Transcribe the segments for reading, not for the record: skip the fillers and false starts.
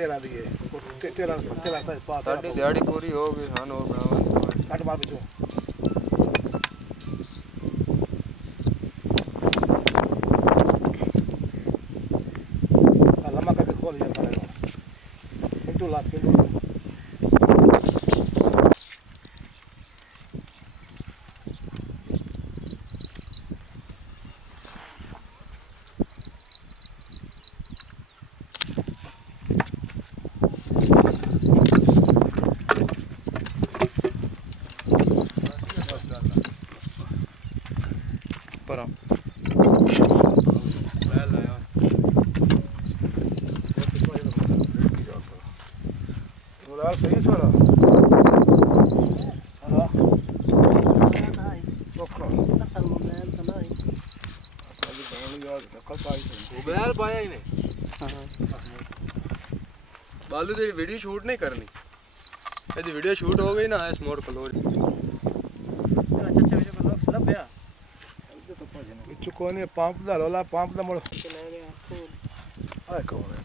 13 ਦੀ ਹੈ 13 ਸਾਈਜ਼ ਪਾ ਸਾਡੀ ਦਿਹਾੜੀ ਪੂਰੀ ਹੋ ਗਈ ਸਾਨੂੰ ਹੋਰ ਬਣਾਵਾਂਗੇ ਕੱਟ ਮਾਰ ਵਿੱਚੋਂ ਲੰਮਾ ਕਰਕੇ ਖੋਲ ਯਾਰ ਸਾਰਾ ਇੰਟੂ ਲਾਸਟ ਇੰਟੂ ਪਰਾਂ बोला सही छोड़ा हाँ मोबाइल पाया ही नहीं बालू तेरी वीडियो शूट नहीं करनी यदि वीडियो शूट हो गई ना इस मोड पर लो चुकोने पंप दा रोला पंप दा मोड़ आए कौन है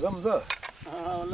रमजा हाँ